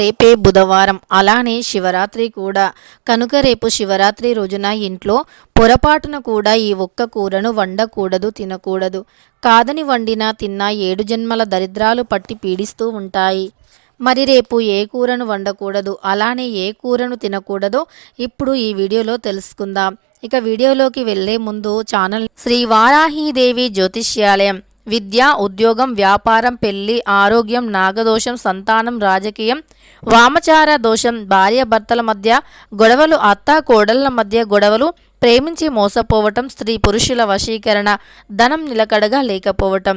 రేపే బుధవారం. అలానే శివరాత్రి కూడా. కనుక రేపు శివరాత్రి రోజున ఇంట్లో పొరపాటున కూడా ఈ ఒక్క కూరను వండకూడదు తినకూడదు. కాదని వండినా తిన్నా ఏడు జన్మల దరిద్రాలు పట్టి పీడిస్తూ ఉంటాయి. మరి రేపు ఏ కూరను వండకూడదు? అలానే ఏ కూరను తినకూడదో ఇప్పుడు ఈ వీడియోలో తెలుసుకుందాం. ఇక వీడియోలోకి వెళ్ళే ముందు ఛానల్ శ్రీ వారాహీదేవి జ్యోతిష్యాలయం. విద్య ఉద్యోగం వ్యాపారం పెళ్ళి ఆరోగ్యం నాగదోషం సంతానం రాజకీయం వామచార దోషం భార్య భర్తల మధ్య గొడవలు అత్త కోడళ్ళ మధ్య గొడవలు ప్రేమించి మోసపోవటం స్త్రీ పురుషుల వశీకరణ ధనం నిలకడగా లేకపోవటం.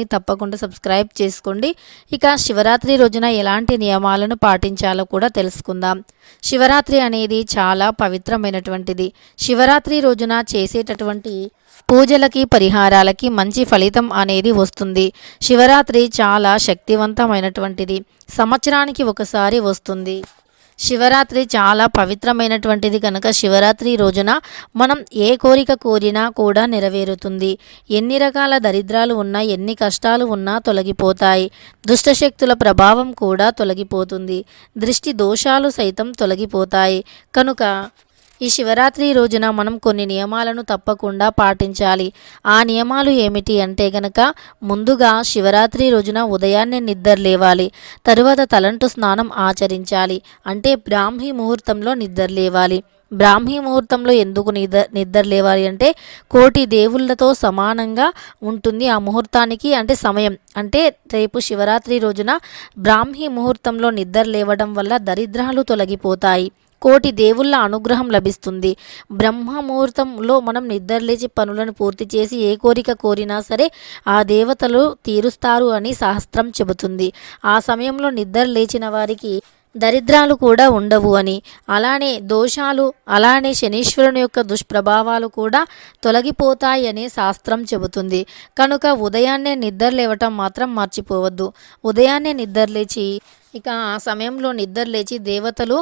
తప్పకుండా సబ్స్క్రైబ్ చేసుకోండి. ఇక శివరాత్రి రోజున ఎలాంటి నియమాలను పాటించాలో కూడా తెలుసుకుందాం. శివరాత్రి అనేది చాలా పవిత్రమైనటువంటిది. శివరాత్రి రోజున చేసేటటువంటి పూజలకి పరిహారాలకి మంచి ఫలితం అనేది వస్తుంది. శివరాత్రి చాలా శక్తివంతమైనటువంటిది. సంవత్సరానికి ఒకసారి వస్తుంది. శివరాత్రి చాలా పవిత్రమైనటువంటిది కనుక శివరాత్రి రోజున మనం ఏ కోరిక కోరినా కూడా నెరవేరుతుంది. ఎన్ని రకాల దరిద్రాలు ఉన్నా ఎన్ని కష్టాలు ఉన్నా తొలగిపోతాయి. దుష్టశక్తుల ప్రభావం కూడా తొలగిపోతుంది. దృష్టి దోషాలు సైతం తొలగిపోతాయి. కనుక ఈ శివరాత్రి రోజున మనం కొన్ని నియమాలను తప్పకుండా పాటించాలి. ఆ నియమాలు ఏమిటి అంటే గనక ముందుగా శివరాత్రి రోజున ఉదయాన్నే నిద్ర లేవాలి. తరువాత తలంటు స్నానం ఆచరించాలి. అంటే బ్రాహ్మీ ముహూర్తంలో నిద్ర లేవాలి. బ్రాహ్మీ ముహూర్తంలో ఎందుకు నిద్ర నిద్ర లేవాలి అంటే కోటి దేవుళ్ళతో సమానంగా ఉంటుంది ఆ ముహూర్తానికి అంటే సమయం. అంటే రేపు శివరాత్రి రోజున బ్రాహ్మీ ముహూర్తంలో నిద్ర లేవడం వల్ల దరిద్రాలు తొలగిపోతాయి. కోటి దేవుళ్ళ అనుగ్రహం లభిస్తుంది. బ్రహ్మ ముహూర్తంలో మనం నిద్రలేచి పనులను పూర్తి చేసి ఏ కోరిక కోరినా సరే ఆ దేవతలు తీరుస్తారు అని శాస్త్రం చెబుతుంది. ఆ సమయంలో నిద్ర లేచిన వారికి దరిద్రాలు కూడా ఉండవు అని. అలానే దోషాలు అలానే శనీశ్వరుని యొక్క దుష్ప్రభావాలు కూడా తొలగిపోతాయి అని శాస్త్రం చెబుతుంది. కనుక ఉదయాన్నే నిద్ర లేవటం మాత్రం మర్చిపోవద్దు. ఉదయాన్నే నిద్రలేచి ఇక ఆ సమయంలో నిద్ర లేచి దేవతలు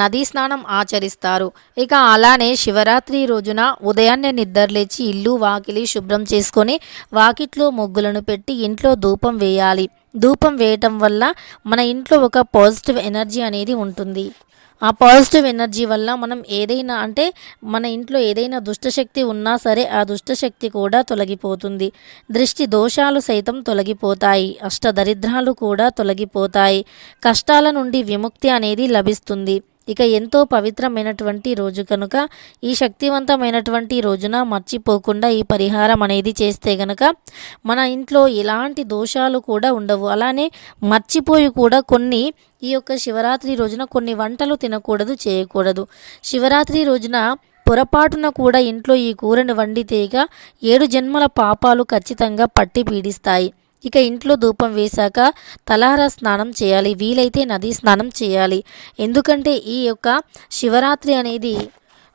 నదీ స్నానం ఆచరిస్తారు. ఇక అలానే శివరాత్రి రోజున ఉదయాన్నే నిద్ర లేచి ఇల్లు వాకిలి శుభ్రం చేసుకొని వాకిట్లో ముగ్గులను పెట్టి ఇంట్లో ధూపం వేయాలి. ధూపం వేయటం వల్ల మన ఇంట్లో ఒక పాజిటివ్ ఎనర్జీ అనేది ఉంటుంది. ఆ పాజిటివ్ ఎనర్జీ వల్ల మనం ఏదైనా అంటే మన ఇంట్లో ఏదైనా దుష్టశక్తి ఉన్నా సరే ఆ దుష్టశక్తి కూడా తొలగిపోతుంది. దృష్టి దోషాలు సైతం తొలగిపోతాయి. అష్టదరిద్రాలు కూడా తొలగిపోతాయి. కష్టాల నుండి విముక్తి అనేది లభిస్తుంది. ఇక ఎంతో పవిత్రమైనటువంటి రోజు కనుక ఈ శక్తివంతమైనటువంటి రోజున మర్చిపోకుండా ఈ పరిహారం అనేది చేస్తే గనక మన ఇంట్లో ఎలాంటి దోషాలు కూడా ఉండవు. అలానే మర్చిపోయి కూడా కొన్ని ఈ యొక్క శివరాత్రి రోజున కొన్ని వంటలు తినకూడదు చేయకూడదు. శివరాత్రి రోజున పొరపాటున కూడా ఇంట్లో ఈ కూరని వండితేగా ఏడు జన్మల పాపాలు ఖచ్చితంగా పట్టి పీడిస్తాయి. ఇక ఇంట్లో ధూపం వేశాక తలారా స్నానం చేయాలి వీలైతే నదీ స్నానం చేయాలి. ఎందుకంటే ఈ యొక్క శివరాత్రి అనేది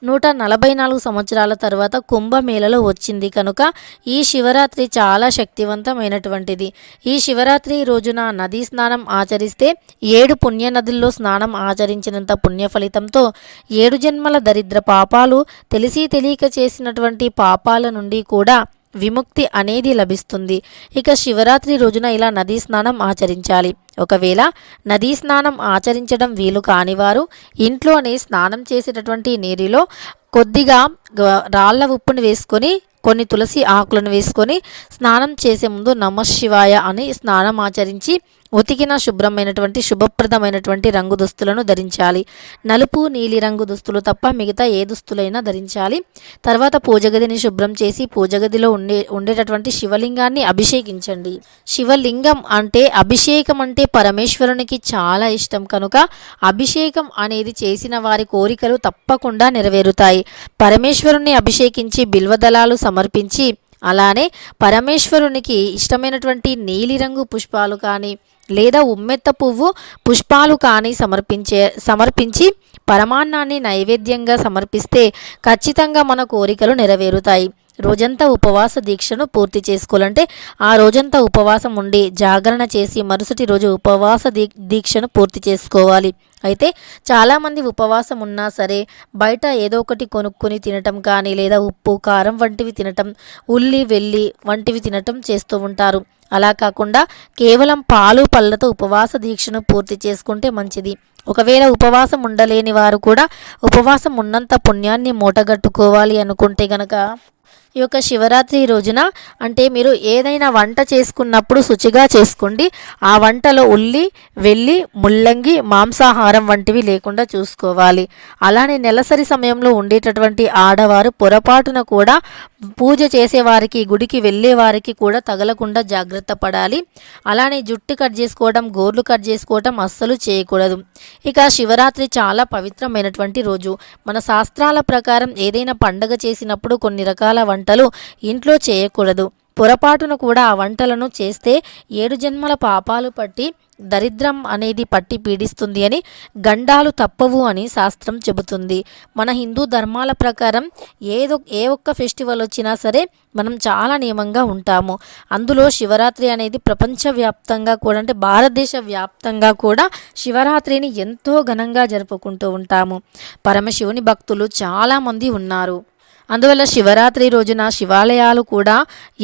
నూట నలభై నాలుగు సంవత్సరాల తర్వాత కుంభమేళలో వచ్చింది. కనుక ఈ శివరాత్రి చాలా శక్తివంతమైనటువంటిది. ఈ శివరాత్రి రోజున నదీ స్నానం ఆచరిస్తే ఏడు పుణ్య నదుల్లో స్నానం ఆచరించినంత పుణ్య ఫలితంతో ఏడు జన్మల దరిద్ర పాపాలు తెలిసి తెలియక చేసినటువంటి పాపాల నుండి కూడా విముక్తి అనేది లభిస్తుంది. ఇక శివరాత్రి రోజున ఇలా నదీ స్నానం ఆచరించాలి. ఒకవేళ నదీ స్నానం ఆచరించడం వీలు కానివారు ఇంట్లోనే స్నానం చేసేటటువంటి నీరిలో కొద్దిగా రాళ్ళ రాళ్ళ వేసుకొని కొన్ని తులసి ఆకులను వేసుకొని స్నానం చేసే ముందు నమ శివాయ అని స్నానం ఆచరించి ఉతికిన శుభ్రమైనటువంటి శుభప్రదమైనటువంటి రంగు దుస్తులను ధరించాలి. నలుపు నీలి రంగు దుస్తులు తప్ప మిగతా ఏ దుస్తులైనా ధరించాలి. తర్వాత పూజగదిని శుభ్రం చేసి పూజగదిలో ఉండే ఉండేటటువంటి శివలింగాన్ని అభిషేకించండి. శివలింగం అంటే అభిషేకం అంటే పరమేశ్వరునికి చాలా ఇష్టం. కనుక అభిషేకం అనేది చేసిన వారి కోరికలు తప్పకుండా నెరవేరుతాయి. పరమేశ్వరుణ్ణి అభిషేకించి బిల్వదళాలు సమర్పించి అలానే పరమేశ్వరునికి ఇష్టమైనటువంటి నీలిరంగు పుష్పాలు కానీ లేదా ఉమ్మెత్త పువ్వు పుష్పాలు కానీ సమర్పించే సమర్పించి పరమాన్నాన్ని నైవేద్యంగా సమర్పిస్తే ఖచ్చితంగా మన కోరికలు నెరవేరుతాయి. రోజంతా ఉపవాస దీక్షను పూర్తి చేసుకోవాలంటే ఆ రోజంతా ఉపవాసం ఉండి జాగరణ చేసి మరుసటి రోజు ఉపవాస దీ దీక్షను పూర్తి చేసుకోవాలి. అయితే చాలామంది ఉపవాసం ఉన్నా సరే బయట ఏదో ఒకటి కొనుక్కొని తినటం కానీ లేదా ఉప్పు కారం వంటివి తినటం ఉల్లి వెల్లి వంటివి తినటం చేస్తూ ఉంటారు. అలా కాకుండా కేవలం పాలు పళ్ళతో ఉపవాస దీక్షను పూర్తి చేసుకుంటే మంచిది. ఒకవేళ ఉపవాసం ఉండలేని వారు కూడా ఉపవాసం ఉన్నంత పుణ్యాన్ని మూటగట్టుకోవాలి అనుకుంటే గనక ఈ యొక్క శివరాత్రి రోజున అంటే మీరు ఏదైనా వంట చేసుకున్నప్పుడు శుచిగా చేసుకోండి. ఆ వంటలో ఉల్లి వెల్లి ముల్లంగి మాంసాహారం వంటివి లేకుండా చూసుకోవాలి. అలానే నెలసరి సమయంలో ఉండేటటువంటి ఆడవారు పొరపాటున కూడా పూజ చేసేవారికి గుడికి వెళ్ళేవారికి కూడా తగలకుండా జాగ్రత్త పడాలి. అలానే జుట్టు కట్ చేసుకోవడం గోర్లు కట్ చేసుకోవడం అస్సలు చేయకూడదు. ఇక శివరాత్రి చాలా పవిత్రమైనటువంటి రోజు. మన శాస్త్రాల ప్రకారం ఏదైనా పండగ చేసినప్పుడు కొన్ని రకాల వంట వంటలు ఇంట్లో చేయకూడదు. పొరపాటున కూడా ఆ వంటలను చేస్తే ఏడు జన్మల పాపాలు పట్టి దరిద్రం అనేది పట్టి పీడిస్తుంది అని గండాలు తప్పవు అని శాస్త్రం చెబుతుంది. మన హిందూ ధర్మాల ప్రకారం ఏదో ఏ ఒక్క ఫెస్టివల్ వచ్చినా సరే మనం చాలా నియమంగా ఉంటాము. అందులో శివరాత్రి అనేది ప్రపంచవ్యాప్తంగా కూడా అంటే భారతదేశ వ్యాప్తంగా కూడా శివరాత్రిని ఎంతో ఘనంగా జరుపుకుంటూ ఉంటాము. పరమశివుని భక్తులు చాలామంది ఉన్నారు. అందువల్ల శివరాత్రి రోజున శివాలయాలు కూడా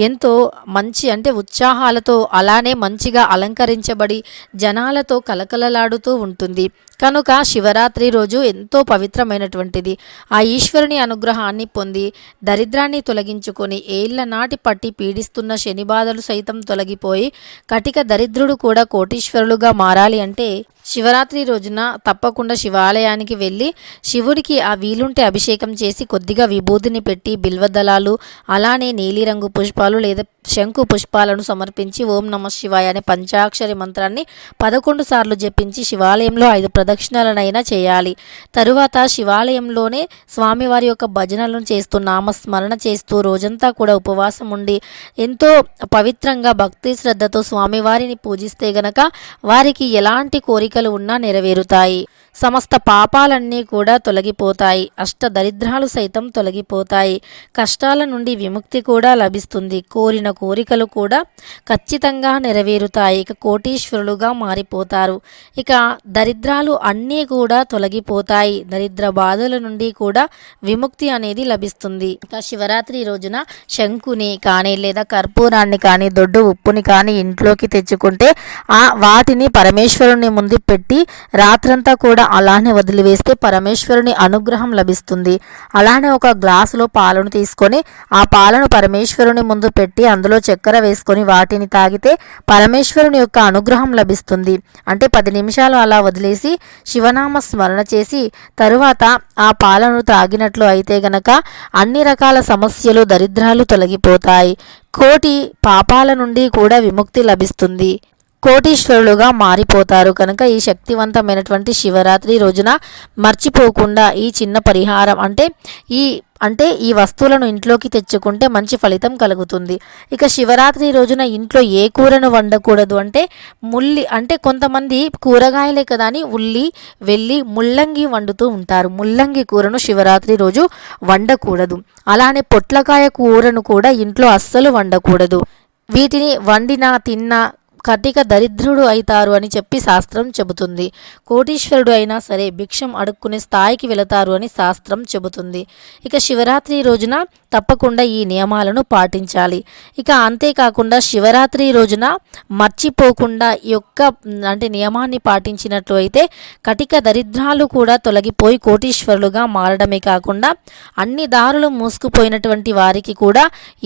ఎంతో మంచి అంటే ఉత్సాహాలతో అలానే మంచిగా అలంకరించబడి జనాలతో కలకలలాడుతూ ఉంటుంది. కనుక శివరాత్రి రోజు ఎంతో పవిత్రమైనటువంటిది. ఆ ఈశ్వరుని అనుగ్రహాన్ని పొంది దరిద్రాన్ని తొలగించుకొని ఏళ్ళ నాటి పట్టి పీడిస్తున్న శని బాధలు సైతం తొలగిపోయి కటిక దరిద్రుడు కూడా కోటీశ్వరులుగా మారాలి అంటే శివరాత్రి రోజున తప్పకుండా శివాలయానికి వెళ్ళి శివుడికి ఆ వీలుంటే అభిషేకం చేసి కొద్దిగా విభూతిని పెట్టి బిల్వదళాలు అలానే నీలిరంగు పుష్పాలు లేదా శంకు పుష్పాలను సమర్పించి ఓం నమ శివాయ అనే పంచాక్షరి మంత్రాన్ని పదకొండు సార్లు జపించి శివాలయంలో ఐదు ప్రదక్షిణలనైనా చేయాలి. తరువాత శివాలయంలోనే స్వామివారి యొక్క భజనలను చేస్తూ నామస్మరణ చేస్తూ రోజంతా కూడా ఉపవాసం ఉండి ఎంతో పవిత్రంగా భక్తి శ్రద్ధతో స్వామివారిని పూజిస్తే గనక వారికి ఎలాంటి కోరిక కోరికలు ఉన్నా నెరవేరుతాయి. సమస్త పాపాలన్నీ కూడా తొలగిపోతాయి. అష్ట దరిద్రాలు సైతం తొలగిపోతాయి. కష్టాల నుండి విముక్తి కూడా లభిస్తుంది. కోరిన కోరికలు కూడా ఖచ్చితంగా నెరవేరుతాయి. ఇక కోటీశ్వరులుగా మారిపోతారు. ఇక దరిద్రాలు అన్నీ కూడా తొలగిపోతాయి. దరిద్ర బాధల నుండి కూడా విముక్తి అనేది లభిస్తుంది. ఇక శివరాత్రి రోజున శంకుని కానీ లేదా కర్పూరాన్ని కానీ దొడ్డు ఉప్పుని కానీ ఇంట్లోకి తెచ్చుకుంటే ఆ వాటిని పరమేశ్వరుని ముందు పెట్టి రాత్రంతా కూడా అలానే వదిలివేస్తే పరమేశ్వరుని అనుగ్రహం లభిస్తుంది. అలానే ఒక గ్లాసులో పాలను తీసుకొని ఆ పాలను పరమేశ్వరుని ముందు పెట్టి అందులో చక్కెర వేసుకొని వాటిని తాగితే పరమేశ్వరుని యొక్క అనుగ్రహం లభిస్తుంది. అంటే పది నిమిషాలు అలా వదిలేసి శివనామ స్మరణ చేసి తరువాత ఆ పాలను తాగినట్లు అయితే గనక అన్ని రకాల సమస్యలు దరిద్రాలు తొలగిపోతాయి. కోటి పాపాల నుండి కూడా విముక్తి లభిస్తుంది. కోటీశ్వరులుగా మారిపోతారు. కనుక ఈ శక్తివంతమైనటువంటి శివరాత్రి రోజున మర్చిపోకుండా ఈ చిన్న పరిహారం అంటే ఈ అంటే ఈ వస్తువులను ఇంట్లోకి తెచ్చుకుంటే మంచి ఫలితం కలుగుతుంది. ఇక శివరాత్రి రోజున ఇంట్లో ఏ కూరను వండకూడదు అంటే ముల్లి అంటే కొంతమంది కూరగాయలే కదా అని ఉల్లి వెళ్ళి ముల్లంగి వండుతూ ఉంటారు. ముల్లంగి కూరను శివరాత్రి రోజు వండకూడదు. అలానే పొట్లకాయ కూరను కూడా ఇంట్లో అస్సలు వండకూడదు. వీటిని వండినా తిన్నా కటిక దరిద్రుడు అవుతారు అని చెప్పి శాస్త్రం చెబుతుంది. కోటీశ్వరుడు అయినా సరే భిక్షం అడుక్కునే స్థాయికి వెళతారు అని శాస్త్రం చెబుతుంది. ఇక శివరాత్రి రోజున తప్పకుండా ఈ నియమాలను పాటించాలి. ఇక అంతేకాకుండా శివరాత్రి రోజున మర్చిపోకుండా ఈ యొక్క అంటే నియమాన్ని పాటించినట్లు అయితే కటిక దరిద్రాలు కూడా తొలగిపోయి కోటీశ్వరులుగా మారడమే కాకుండా అన్ని దారులు మూసుకుపోయినటువంటి వారికి కూడా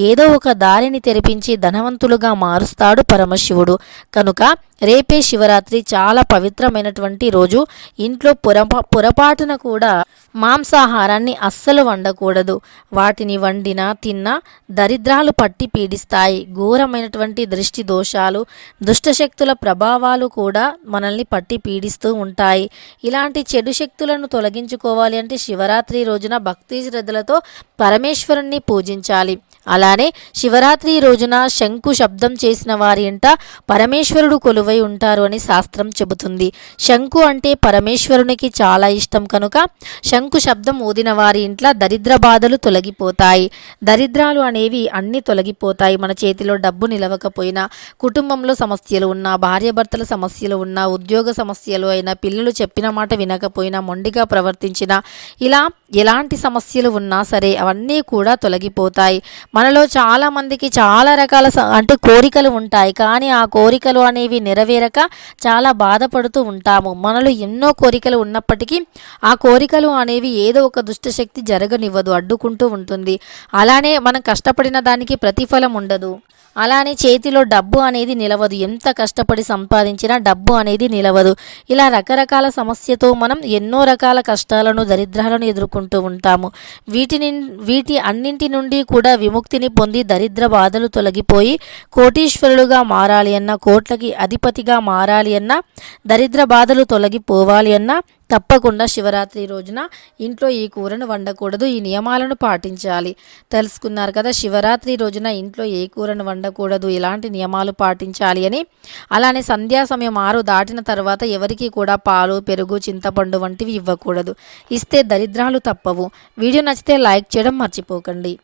ఏదో ఒక దారిని తెరిపించి ధనవంతులుగా మారుస్తాడు పరమశివుడు. కనుక రేపే శివరాత్రి చాలా పవిత్రమైనటువంటి రోజు. ఇంట్లో పొరపా పొరపాటున కూడా మాంసాహారాన్ని అస్సలు వండకూడదు. వాటిని వండినా తిన్నా దరిద్రాలు పట్టి పీడిస్తాయి. ఘోరమైనటువంటి దృష్టి దోషాలు దుష్టశక్తుల ప్రభావాలు కూడా మనల్ని పట్టి పీడిస్తూ ఉంటాయి. ఇలాంటి చెడు శక్తులను తొలగించుకోవాలి అంటే శివరాత్రి రోజున భక్తి శ్రద్ధలతో పరమేశ్వరుణ్ణి పూజించాలి. అలానే శివరాత్రి రోజున శంకు శబ్దం చేసిన వారి ఇంట పరమేశ్వరుడు కొలువై ఉంటారు అని శాస్త్రం చెబుతుంది. శంకు అంటే పరమేశ్వరునికి చాలా ఇష్టం కనుక శంకు శబ్దం ఊదిన వారి ఇంట్లో దరిద్ర బాధలు తొలగిపోతాయి. దరిద్రాలు అనేవి అన్నీ తొలగిపోతాయి. మన చేతిలో డబ్బు నిలవకపోయినా కుటుంబంలో సమస్యలు ఉన్నా భార్యాభర్తల సమస్యలు ఉన్నా ఉద్యోగ సమస్యలు అయినా పిల్లలు చెప్పిన మాట వినకపోయినా మొండిగా ప్రవర్తించినా ఇలా ఎలాంటి సమస్యలు ఉన్నా సరే అవన్నీ కూడా తొలగిపోతాయి. మనలో చాలా మందికి చాలా రకాల స- అంటే కోరికలు ఉంటాయి. కానీ ఆ కోరికలు అనేవి నెరవేరక చాలా బాధపడుతూ ఉంటాము. మనలో ఎన్నో కోరికలు ఉన్నప్పటికీ ఆ కోరికలు అనేవి ఏదో ఒక దుష్టశక్తి జరగనివ్వదు అడ్డుకుంటూ ఉంటుంది. అలానే మనం కష్టపడిన దానికి ప్రతిఫలం ఉండదు. అలానే చేతిలో డబ్బు అనేది నిలవదు. ఎంత కష్టపడి సంపాదించినా డబ్బు అనేది నిలవదు. ఇలా రకరకాల సమస్యతో మనం ఎన్నో రకాల కష్టాలను దరిద్రాలను ఎదుర్కొంటూ ఉంటాము. వీటిని వీటి అన్నింటి నుండి కూడా విముక్తిని పొంది దరిద్ర బాధలు తొలగిపోయి కోటీశ్వరులుగా మారాలి అన్న కోట్లకి అధిపతిగా మారాలి అన్న దరిద్ర బాధలు తొలగిపోవాలి అన్న తప్పకుండా శివరాత్రి రోజున ఇంట్లో ఈ కూరను వండకూడదు ఈ నియమాలను పాటించాలి. తెలుసుకున్నారు కదా శివరాత్రి రోజున ఇంట్లో ఏ కూరను వండకూడదు ఇలాంటి నియమాలు పాటించాలి అని. అలానే సంధ్యా సమయం ఆరు దాటిన తర్వాత ఎవరికి కూడా పాలు పెరుగు చింతపండు వంటివి ఇవ్వకూడదు. ఇస్తే దరిద్రాలు తప్పవు. వీడియో నచ్చితే లైక్ చేయడం మర్చిపోకండి.